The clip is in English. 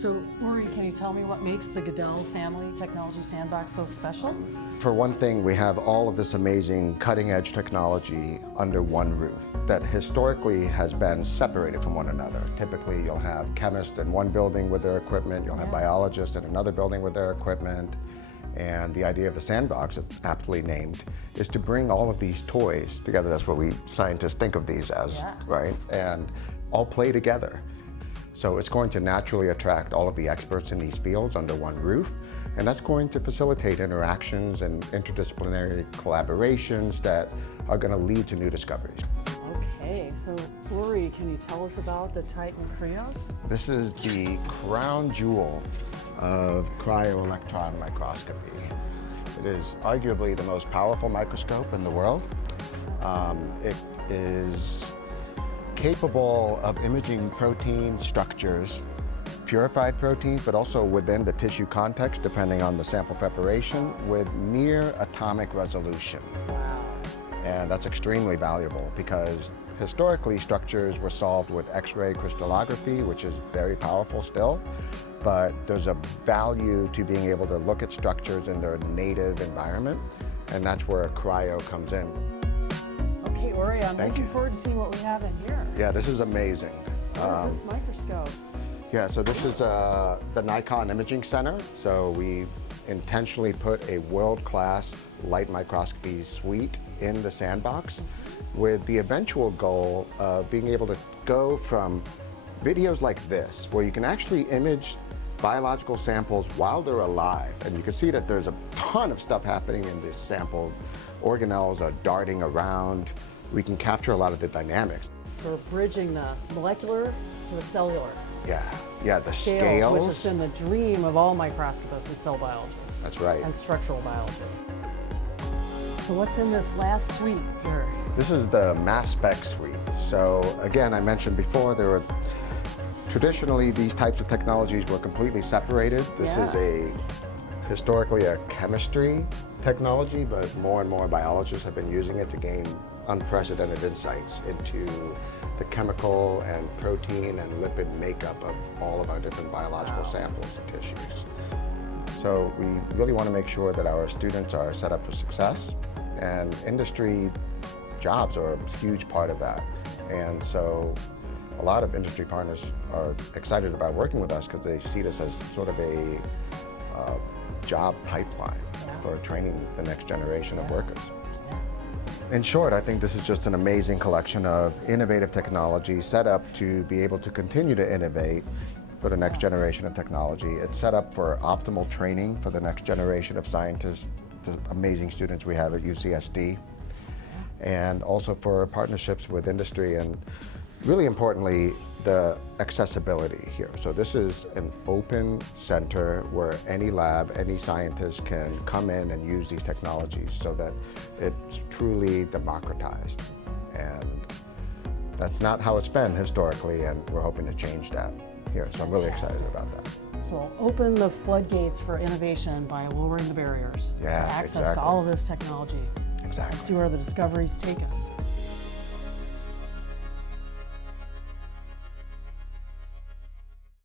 So, Uri, can you tell me what makes the Goeddel Family Technology Sandbox so special? For one thing, we have all of this amazing cutting-edge technology under one roof that historically has been separated from one another. Typically, you'll have chemists in one building with their equipment, you'll have biologists in another building with their equipment, and the idea of the sandbox, it's aptly named, is to bring all of these toys together. That's what we scientists think of these as, right? And all play together. So it's going to naturally attract all of the experts in these fields under one roof, and that's going to facilitate interactions and interdisciplinary collaborations that are going to lead to new discoveries. Okay, so Uri, can you tell us about the Titan Creos? This is the crown jewel of cryo-electron microscopy. It is arguably the most powerful microscope in the world. It is capable of imaging protein structures, purified proteins, but also within the tissue context, depending on the sample preparation, with near atomic resolution. Wow. And that's extremely valuable because historically structures were solved with X-ray crystallography, which is very powerful still, but there's a value to being able to look at structures in their native environment, and that's where cryo comes in. Okay, Uri, I'm looking forward to seeing what we have in here. Yeah, this is amazing. What is this microscope? Yeah, so this is the Nikon Imaging Center. So we intentionally put a world-class light microscopy suite in the sandbox with the eventual goal of being able to go from videos like this, where you can actually image biological samples while they're alive. And you can see that there's a ton of stuff happening in this sample. Organelles are darting around. We can capture a lot of the dynamics. So we're bridging the molecular to the cellular. Yeah, the scales. Which has been the dream of all microscopists and cell biologists. That's right. And structural biologists. So what's in this last suite here? This is the mass spec suite. So again, I mentioned before, traditionally these types of technologies were completely separated. This is historically a chemistry technology, but more and more biologists have been using it to gain unprecedented insights into the chemical and protein and lipid makeup of all of our different biological samples and tissues. So we really want to make sure that our students are set up for success, and industry jobs are a huge part of that. And so a lot of industry partners are excited about working with us because they see this as sort of a job pipeline for training the next generation of workers. In short, I think this is just an amazing collection of innovative technology set up to be able to continue to innovate for the next generation of technology. It's set up for optimal training for the next generation of scientists, the amazing students we have at UCSD, and also for partnerships with industry, and really importantly, the accessibility here. So this is an open center where any lab, any scientist can come in and use these technologies so that it's truly democratized. And that's not how it's been historically, and we're hoping to change that here. So I'm really excited about that. So open the floodgates for innovation by lowering the barriers. Yeah, for access to all of this technology. Exactly. And see where the discoveries take us.